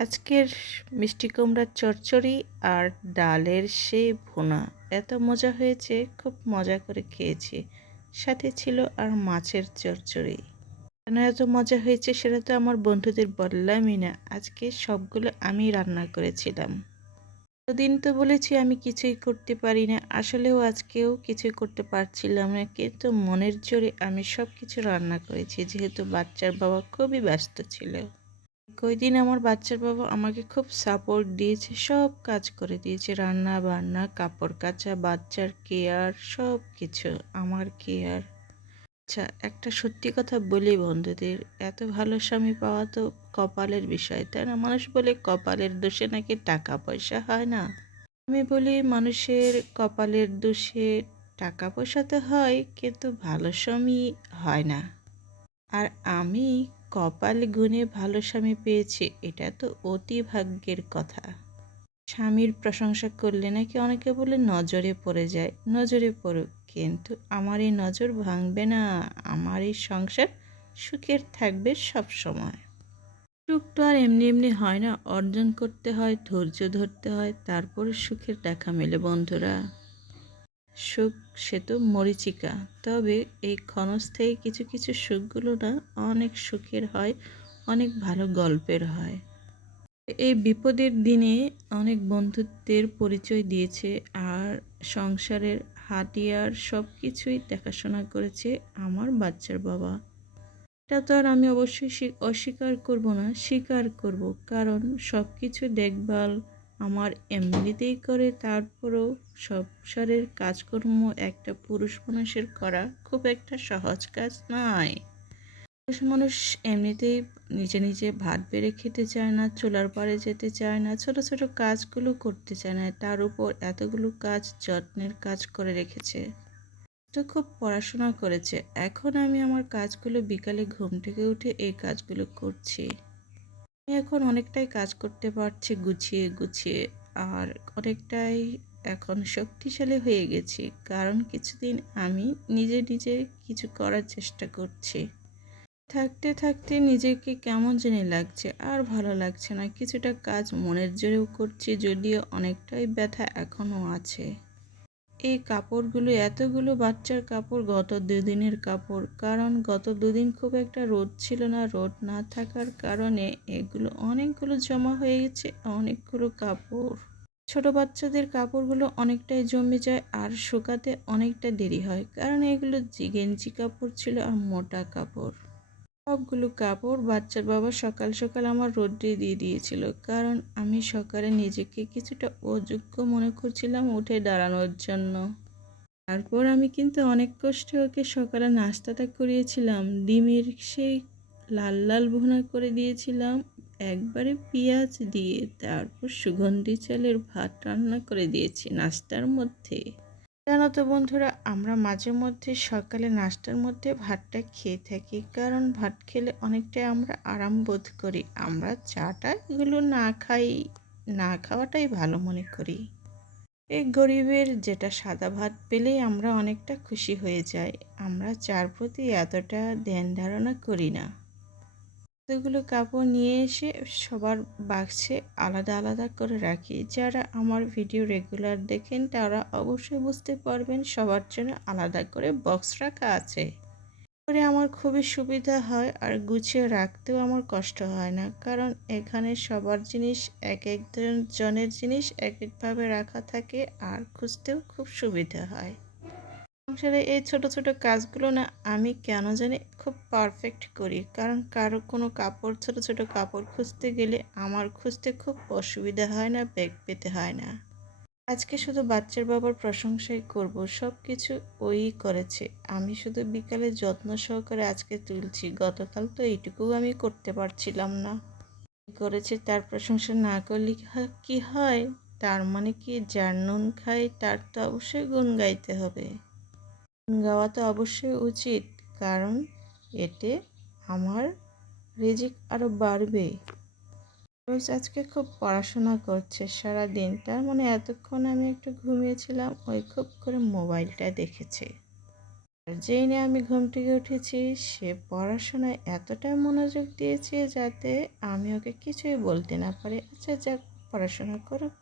আজকের মিষ্টি কুমড়ার চচ্চড়ি আর ডালের সেই ভুনা এত মজা হয়েছে, খুব মজা করে খেয়েছি। সাথে ছিল আর মাছের চচ্চড়ি। কেন এত মজা হয়েছে সেটা তো আমার বন্ধুদের বললামই না। আজকে সবগুলো আমি রান্না করেছিলাম। দিন তো বলেছি আমি কিছুই করতে পারি না, আসলেও আজকেও কিছুই করতে পারছিলাম না, কিন্তু মনের জোরে আমি সব কিছু রান্না করেছি, যেহেতু বাচ্চার বাবা খুবই ব্যস্ত ছিল। কয়দিন আমার বাচ্চার বাবা আমাকে খুব সাপোর্ট দিয়েছে, সব কাজ করে দিয়েছে, রান্না বান্না, কাপড় কাচা, বাচ্চার কেয়ার, সব কিছু আমার কেয়ার। আচ্ছা, একটা সত্যি কথা বলি বন্ধুদের, এত ভালো স্বামী পাওয়া তো কপালের বিষয়, তাই না? মানুষ বলে কপালের দোষে নাকি টাকা পয়সা হয় না। আমি বলি মানুষের কপালের দোষে টাকা পয়সা তো হয়, কিন্তু ভালো স্বামী হয় না। আর আমি কপাল গুণে ভালো স্বামী পেয়েছি, এটা তো অতি ভাগ্যের কথা। স্বামীর প্রশংসা করলে নাকি অনেকে বলে নজরে পড়ে যায়, নজরে পড়ুক, কিন্তু আমার এই নজর ভাঙবে না। আমার এই সংসার সুখের থাকবে সব সময়। সুখ তো আর এমনি এমনি হয় না, অর্জন করতে হয়, ধৈর্য ধরতে হয়, তারপরে সুখের দেখা মেলে বন্ধুরা। সুখ সে তো মরীচিকা, তবে এই ক্ষণস্থায়ী কিছু কিছু সুখগুলো না অনেক সুখের হয়, অনেক ভালো গল্পের হয়। এই বিপদের দিনে অনেক বন্ধুত্বের পরিচয় দিয়েছে, আর সংসারের হাতিয়ার সব কিছুই দেখাশোনা করেছে আমার বাচ্চার বাবা। এটা তো আর আমি অবশ্যই অস্বীকার করব না, স্বীকার করব, কারণ সব কিছু দেখভাল আমার এমনিতেই করে। তারপরেও সংসারের কাজকর্ম একটা পুরুষ মানুষের করা খুব একটা সহজ কাজ নয়। পুরুষ মানুষ এমনিতেই নিজে নিজে ভাত বেড়ে খেতে চায় না, চুলার পাড়ে যেতে চায় না, ছোট ছোট কাজগুলো করতে চায় না, তার উপর এতগুলো কাজ যত্নের কাজ করে রেখেছে। তো খুব পড়াশোনা করেছে, এখন আমি আমার কাজগুলো বিকালে ঘুম থেকে উঠে এই কাজগুলো করছি। আমি এখন অনেকটাই কাজ করতে পারছি গুছিয়ে গুছিয়ে, আর অনেকটাই এখন শক্তিশালী হয়ে গেছি, কারণ কিছুদিন আমি নিজে নিজে কিছু করার চেষ্টা করছি। থাকতে থাকতে নিজেকে কেমন জানি লাগছে, আর ভালো লাগছে না। কিছুটা কাজ মনের জোরেও করছি, যদিও অনেকটাই ব্যথা এখনও আছে। এই কাপড়গুলো, এতগুলো বাচ্চার কাপড়, গত দুদিনের কাপড়, কারণ গত দুদিন খুব একটা রোদ ছিল না, রোদ না থাকার কারণে এগুলো অনেকগুলো জমা হয়ে গেছে, অনেকগুলো কাপড়। ছোট বাচ্চাদের কাপড়গুলো অনেকটাই জমে যায় আর শুকাতে অনেকটা দেরি হয়, কারণ এগুলো গেঞ্জি কাপড় ছিল আর মোটা কাপড়। সবগুলো কাপড় বাচ্চার বাবা সকাল সকাল আমার রোদ্রে দিয়ে দিয়েছিল, কারণ আমি সকালে নিজেকে কিছুটা অযোগ্য মনে করছিলাম উঠে দাঁড়ানোর জন্য। তারপর আমি কিন্তু অনেক কষ্টে ওকে সকালে নাস্তাটা করিয়েছিলাম, ডিমের সেই লাল লাল ভুনা করে দিয়েছিলাম একবারে পেঁয়াজ দিয়ে, তারপর সুগন্ধি চালের ভাত রান্না করে দিয়েছি নাস্তার মধ্যে। জানো তো বন্ধুরা, আমরা মাঝে মধ্যে সকালে নাস্তার মধ্যে ভাতটা খেয়ে থাকি, কারণ ভাত খেলে অনেকটাই আমরা আরাম বোধ করি। আমরা চাটা এগুলো না খাই, না খাওয়াটাই ভালো মনে করি। এই গরিবের যেটা সাদা ভাত পেলেই আমরা অনেকটা খুশি হয়ে যাই, আমরা চার প্রতি এতটা ধ্যান ধারণা করি না। এতগুলো কাপড় নিয়ে এসে সবার বাক্সে আলাদা আলাদা করে রাখি। যারা আমার ভিডিও রেগুলার দেখেন তারা অবশ্যই বুঝতে পারবেন, সবার জন্য আলাদা করে বক্স রাখা আছে। করে আমার খুবই সুবিধা হয়, আর গুছিয়ে রাখতেও আমার কষ্ট হয় না, কারণ এখানে সবার জিনিস, এক এক জনের জিনিস এক একভাবে রাখা থাকে, আর খুঁজতেও খুব সুবিধা হয়। সংসারে এই ছোট ছোট কাজগুলো না আমি কেন জানি খুব পারফেক্ট করি, কারণ কারো কোনো কাপড়, ছোট ছোট কাপড় খুঁজতে গেলে আমার খুঁজতে খুব অসুবিধা হয় না, ব্যাগ পেতে হয় না। আজকে শুধু বাচ্চার বাবার প্রশংসাই করব, সব কিছু ওই করেছে, আমি শুধু বিকালে যত্ন সহকারে আজকে তুলছি। গতকাল তো এইটুকু আমি করতে পারছিলাম না। করেছে তার প্রশংসা না করলে কি হয়? তার মানে কি, যার নুন খাই তার তো অবশ্যই গুণ গাইতে হবে। গুণ গাওয়া তো অবশ্যই উচিত, কারণ এতে আমার রিজিক আরও বাড়বে। রোজ আজকে খুব পড়াশোনা করছে সারাদিন, তার মানে এতক্ষণ আমি একটু ঘুমিয়েছিলাম, ওই খুব করে মোবাইলটা দেখেছে। যেই না আমি ঘুম থেকে উঠেছি, সে পড়াশোনায় এতটা মনোযোগ দিয়েছে যাতে আমি ওকে কিছুই বলতে না পারি। আচ্ছা যাক, পড়াশোনা করুক।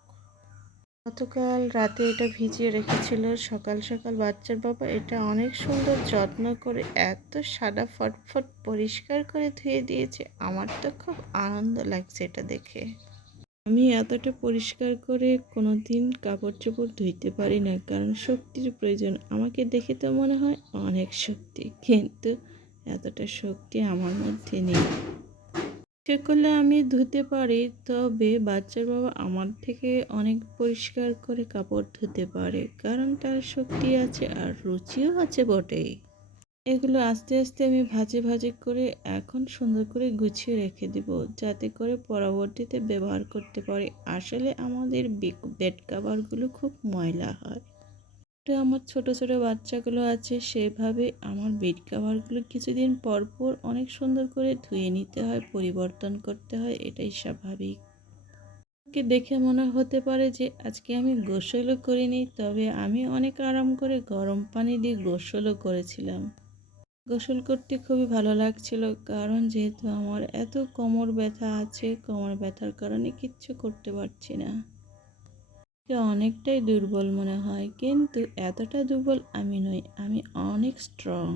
গতকাল রাতে এটা ভিজিয়ে রেখেছিল, সকাল সকাল বাচ্চার বাবা এটা অনেক সুন্দর যত্ন করে এত সাদা ফটফট পরিষ্কার করে ধুয়ে দিয়েছে। আমার তো খুব আনন্দ লাগছে এটা দেখে। আমি এতটা পরিষ্কার করে কোনো দিন কাপড় চোপড় ধুইতে পারি না, কারণ শক্তির প্রয়োজন। আমাকে দেখে তো মনে হয় অনেক শক্তি, কিন্তু এতটা শক্তি আমার মধ্যে নেই। ইচ্ছে করলে আমি ধুতে পারি, তবে বাচ্চার বাবা আমার থেকে অনেক পরিষ্কার করে কাপড় ধুতে পারে, কারণ তার শক্তি আছে আর রুচিও আছে বটেই। এগুলো আস্তে আস্তে আমি ভাজে ভাজে করে এখন সুন্দর করে গুছিয়ে রেখে দিব, যাতে করে পরবর্তীতে ব্যবহার করতে পারি। আসলে আমাদের বেড কাভারগুলো খুব ময়লা হয়। তো আমার ছোট ছোট বাচ্চাগুলো আছে, সেভাবে আমার বেড কাভারগুলো কিছুদিন পর পর অনেক সুন্দর করে ধুয়ে নিতে হয়, পরিবর্তন করতে হয়, এটাই স্বাভাবিক। কে দেখে মনে হতে পারে যে আজকে আমি গোসলও করিনি, তবে আমি অনেক আরাম করে গরম পানি দিয়ে গোসলও করেছিলাম। গোসল করতে খুবই ভালো লাগছিল, কারণ যেহেতু আমার এত কোমর ব্যথা আছে, কোমর ব্যথার কারণে কিচ্ছু করতে পারছি না। অনেকটাই দুর্বল মনে হয়, কিন্তু এতটা দুর্বল আমি নই, আমি অনেক স্ট্রং।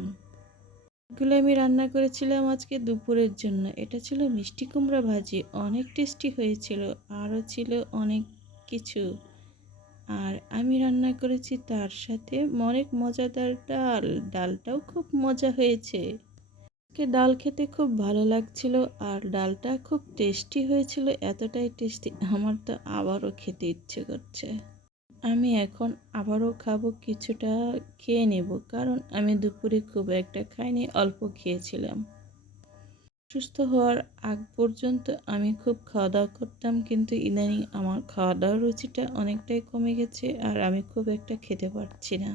এগুলো আমি রান্না করেছিলাম আজকে দুপুরের জন্য। এটা ছিল মিষ্টি কুমড়া ভাজি, অনেক টেস্টি হয়েছিল। আরও ছিল অনেক কিছু। আর আমি রান্না করেছি তার সাথে অনেক মজাদার ডাল। ডালটাও খুব মজা হয়েছে। ডাল খেতে খুব ভালো লাগছিল, আর ডালটা খুব টেস্টি হয়েছিল, এতটাই টেস্টি আমার তো আবারও খেতে ইচ্ছে করছে। আমি এখন আবারও খাবো, কিছুটা খেয়ে নেব, কারণ আমি দুপুরে খুব একটা খাইনি, অল্প খেয়েছিলাম। সুস্থ হওয়ার আগ পর্যন্ত আমি খুব খাওয়া দাওয়া করতাম, কিন্তু ইদানিং আমার খাওয়া দাওয়ার রুচিটা অনেকটাই কমে গেছে, আর আমি খুব একটা খেতে পারছি না।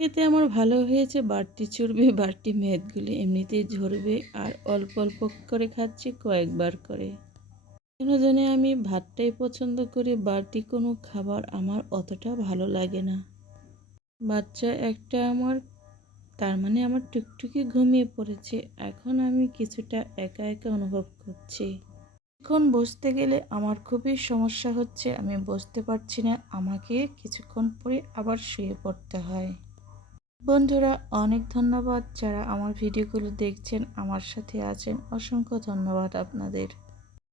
এতে আমার ভালো হয়েছে, বাড়তি চর্বি বাড়তি মেদগুলি এমনিতেই ঝরবে, আর অল্প অল্প করে খাচ্ছি, কয়েকবার করে। কেন জানি আমি ভাতটাই পছন্দ করি, বাড়তি কোনো খাবার আমার অতটা ভালো লাগে না। বাচ্চা একটা আমার, তার মানে আমার টুকটুকি ঘুমিয়ে পড়েছে। এখন আমি কিছুটা একা একা অনুভব করছি। এখন বসতে গেলে আমার খুবই সমস্যা হচ্ছে, আমি বসতে পারছি না, আমাকে কিছুক্ষণ পরে আবার শুয়ে পড়তে হয়। বন্ধুরা, অনেক ধন্যবাদ যারা আমার ভিডিওগুলো দেখছেন, আমার সাথে আছেন, অসংখ্য ধন্যবাদ আপনাদের।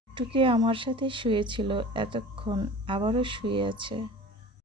টুকি আমার সাথে শুয়েছিল এতক্ষণ, আবারও শুয়ে আছে।